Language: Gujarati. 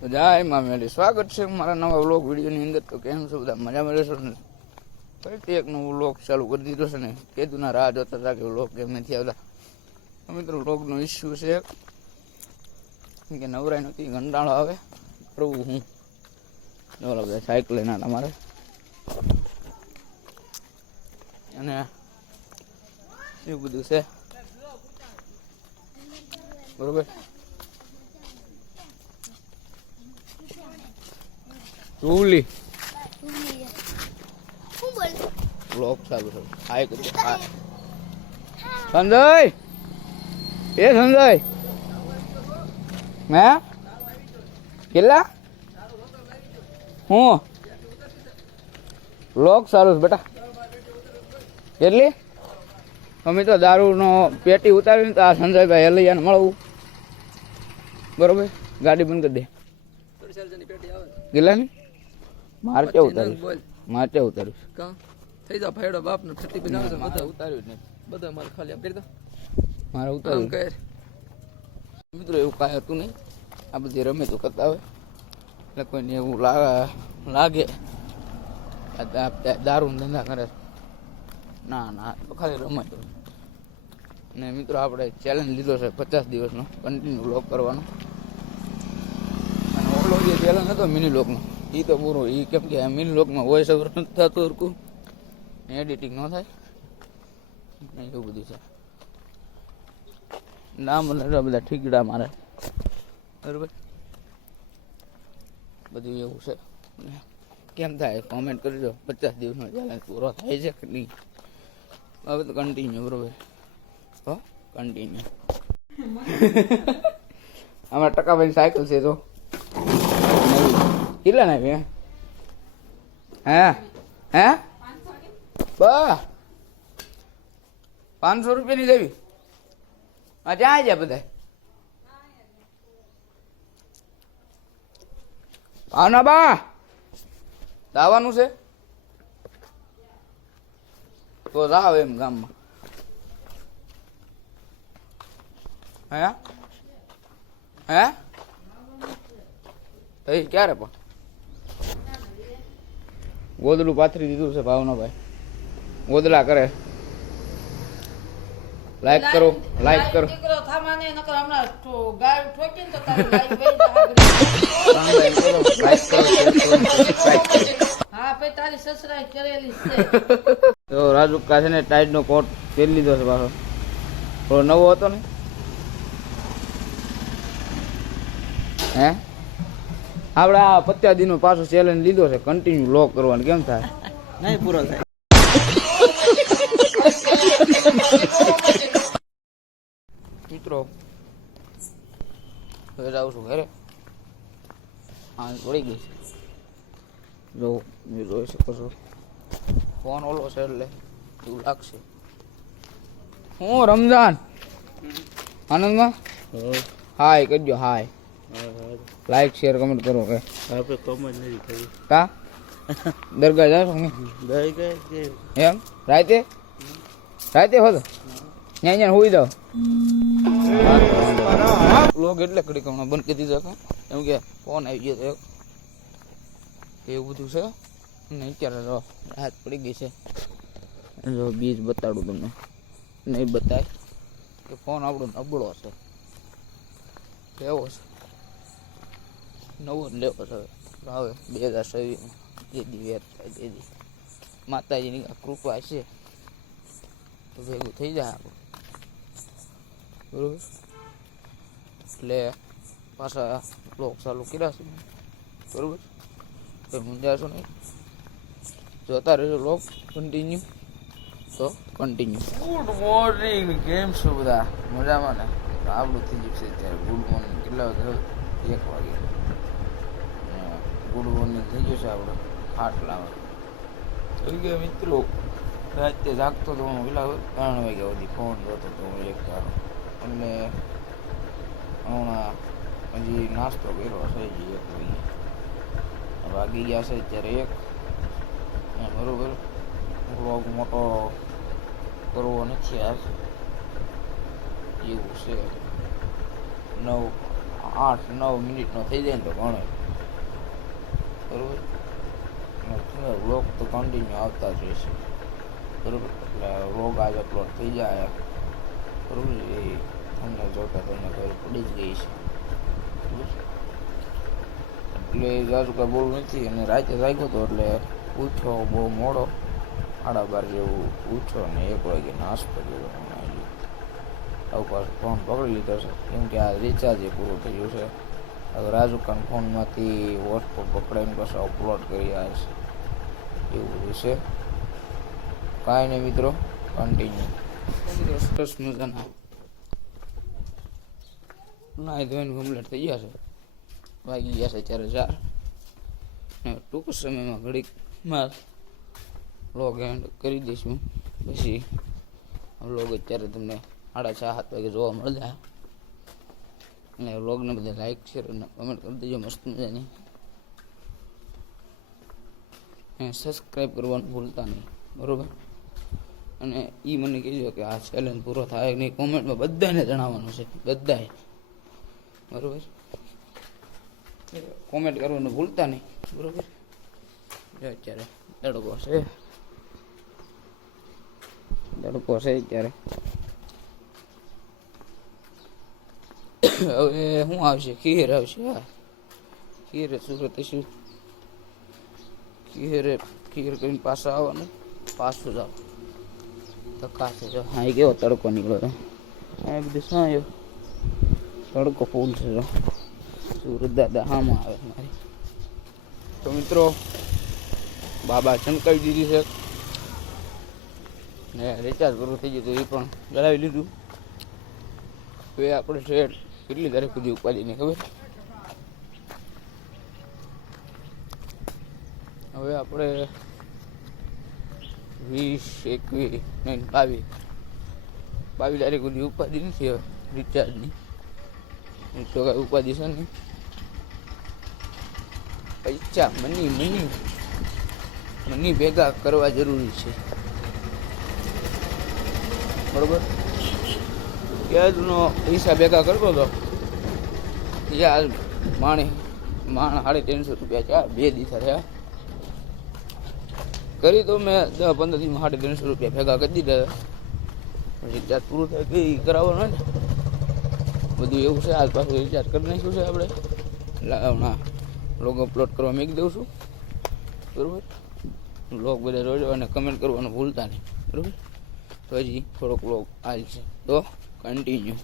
તો જય મામેલી, સ્વાગત છે મારા નવા વ્લોગ વિડીયોની અંદર. તો કેમ છો બધા, મજામાં રહેશો ને? ફરીથી એક નવો વ્લોગ ચાલુ કરી દીધો છે ને. કેદુના રાહ જોતા હતા કે વ્લોગ કેમ નથી આવતા. મિત્રો વ્લોગનો ઇસ્યુ છે કે નવરાઈ નથી, કંટાળો આવે. પ્રભુ હું ઓલા બધા સાયકલ લઈને તમારે અને એવું બધું છે બરોબર. રૂલી બ્લોક ચાલુ છે. હાય કરી સંજય, એ સંજય હે કેટલા હું બ્લોક ચાલુ છે બેટા. કેટલી અમે તો દારૂનો પેટી ઉતારીને તો આ સંજયભાઈ હલૈયાને મળવું બરોબર. ગાડી બંધ કરી દે. ગેલાની મારે કેવું ઉતાર્યું, મારે કેવું ઉતાર્યું થઈ જાવ ભાઈડો બાપ નો 30 બનાવે છે. બધા ઉતાર્યું જ નહીં, બધા મારે ખાલી આપ કરી દો. મારે ઉતાર્યું. મિત્રો એવું કાંઈ હતું નહીં, આ બધી રમે તો કરતા હોય એટલે કોઈને એવું લાગે દારૂ ધંધા કરે. ના ના, તો ખાલી રમે તો. ને મિત્રો આપણે ચેલેન્જ લીધો છે 50 દિવસનો કન્ટિન્યુ વ્લોગ કરવાનો. અને ઓલો જે ચેલેન્જ હતો મિની વ્લોગનો એ તો પૂરો. એ કેમ કે મિની વ્લોગમાં વોઇસ ઓવર નથી થતું હરકું, એડિટિંગ ન થાય ને એવું બધું છે. નામ બધા ઠીકડા મારે બરાબર, બધું એવું છે. કેમ થાય કોમેન્ટ કરજો. 50 દિવસનો ચેલેન્જ પૂરો થાય છે કે નહીં? હવે તો કન્ટિન્યુ બરોબર. હો કન્ટિન્યુ. અમારા ટકાભાઈ સાયકલ છે તો કેટલા નાખી હે હે બા 500 રૂપિયાની દેવી. હા ત્યાં જાય બધા. આવના બા દાવાનું છે તો જાવ એમ ગામમાં. હે હે એ ક્યારે પણ ગોદડું પાથરી દીધું છે ભાવનાભાઈ. ગોદડા કરે. લાઈક કરો, લાઈક કરો. તો રાજુ કાશે ને ટાઈટ નો કોટ પહેરી લીધો છે પાછો. થોડો નવો હતો ને હે. આપણે આ 50 દિનનો પાછો ચેલેન્જ લીધો છે કન્ટિન્યુ લોક કરવાનું. કેમ થાય? નહીં પૂરો થાય. મિત્રો હવે જાઉં છું ઘરે. હા પડી ગઈ છે જો જોઈ શકો છો. ફોન ઓલો છે એટલે એવું લાગશે. હું રમજાન આનંદમાં હાય કરજો. હાય, લાઈક શેર કમેન્ટ કરો. કે આપણે કમેન્ટ નથી કરી કા દરગાહ જાવ ને એમ રાતે રાતે હોતો ત્યાં હોઈ જાવ. લોગ એટલે કડી હમણાં બંધ કરી દીધો એમ કે ફોન આવી ગયો તો એવું બધું છે ને. અત્યારે જો રાત પડી ગઈ છે. જો બીજ બતાડું તમને, નહીં બતાય કે ફોન આપણો નબળો છે. લેવો છે નવો જ લેવો છે હવે 2027 જે દી વેર થાય તે દી માતાજીની કૃપા છે તો ભેગું થઈ જાય આપણું બરોબર. એટલે પાછા બ્લોગ ચાલુ કર્યા છે બરોબર. કંઈ મૂંઝાશો નહીં, જોતા રહેજો બ્લોગ કન્ટિન્યુ. તો કન્ટિન્યુ. ગુડ મોર્નિંગ, કેમ છો બધા? મજામાં ને? આપણું થઈ ગયું છે અત્યારે ગુડ મોર્નિંગ. કેટલા વાગે? 1 વાગે ગુડ મોર્નિંગ થઈ ગયું છે આપણે. ખાટલામાં થઈ ગયા મિત્રો. રાતે જાગતો તો હું પેલા 3 વાગ્યા સુધી ફોન જોતો હતો હું એક ધારો. એટલે હમણાં હજી નાસ્તો કર્યો છે 1 વાગી ગયા છે અત્યારે 1 બરોબર. વ્લોગ મોટો કરવો નથી આજ એવું છે. 9 8-9 મિનિટનો થઈ જાય ને તો ઘણો બરોબર. વ્લોગ તો કન્ટિન્યુ આવતા જ રહેશે બરોબર. એટલે વ્લોગ આજ અપલોડ થઈ જાય બરોબર. એ તમને જોતા તમને ખબર પડી જ ગઈ છે બરોબર. એટલે જાજુ કાંઈ બોલું નથી. અને રાતે જાગ્યો હતો એટલે ઉઠો બહુ મોડો, 12:30 જેવું ઉઠો ને 1 વાગે નાસ્તો કર્યો. અવકાશ ફોન પકડી લીધો છે કેમ કે આ રિચાર્જ પૂરું થઈ ગયું છે. હવે રાજુકાન ફોનમાંથી હોટસ્પોટ પકડાઈને પાછા અપલોડ કરી આવે છે એવું બધું છે. કાંઈ નહીં મિત્રો, કન્ટિન્યુ. સરસ મજાના નાહી ધોઈને કમ્પ્લીટ થઈ ગયા છે. વાગી ગયા છે 4:04. ટૂંક સમયમાં ઘડીકમાં વ્લોગ એન્ડ કરી દઈશું. પછી વ્લોગ અત્યારે તમને 6:30-7 વાગે જોવા મળે. અને વ્લોગને બધા લાઈક શેર અને કમેન્ટ કરી દેજો મસ્ત મજાની. સબસ્ક્રાઈબ કરવાનું ભૂલતા નહીં બરાબર. અને એ મને કહેજો કે આ ચેલેન્જ પૂરો થાય નહીં, કોમેન્ટમાં બધાને જણાવવાનું છે, બધાએ બરાબર. કોમેન્ટ કરવાનું ભૂલતા નહીં બરાબર. અત્યારે તડકો છે અત્યારે. હવે શું આવશે? ખીર આવશે. હા, ખીર સુરત શું ખીર કરીને પાછા આવવાનું, પાછું જાવ ધક્કાશે. જો હા કેવો તડકો નીકળ્યો. આ બધું સાયો તડકો ફૂલ છે. જો સુરત દાદા હામાં આવે મારી. તો મિત્રો બાબા ચમકાવી દીધી છે ને રિચાર્જ પૂરું થઈ ગયું તો એ પણ જણાવી લીધું. હવે આપણે ટ્રેડ કેટલી તારીખ સુધી ઉપાડીને ખબર? હવે આપણે 20, 21, 22 તારીખ સુધી ઉપાધિ નથી હવે રિચાર્જની. તો કાંઈ ઉપાધિ છે નહીં. પૈસા મની ભેગા કરવા જરૂરી છે બરોબર. વ્યાજનો પૈસા ભેગા કરતો હતો યાર. માણ 350 રૂપિયા 2 દિવસ થયા કરી તો મેં 10-15 દિવસમાં 350 રૂપિયા ભેગા કરી દીધા. રિચાર્જ પૂરું થાય કંઈ કરાવવાનું હોય ને બધું એવું છે. આજ પાછું રિચાર્જ કરી નાખ્યું છે આપણે. એટલે હમણાં વ્લોગ અપલોડ કરવા મૂકી દઉં છું બરાબર. વ્લોગ બધા જોજો અને કમેન્ટ કરવાનું ભૂલતા નહીં બરાબર. તો હજી થોડોક વ્લોગ હાલ છે તો કન્ટિન્યુ.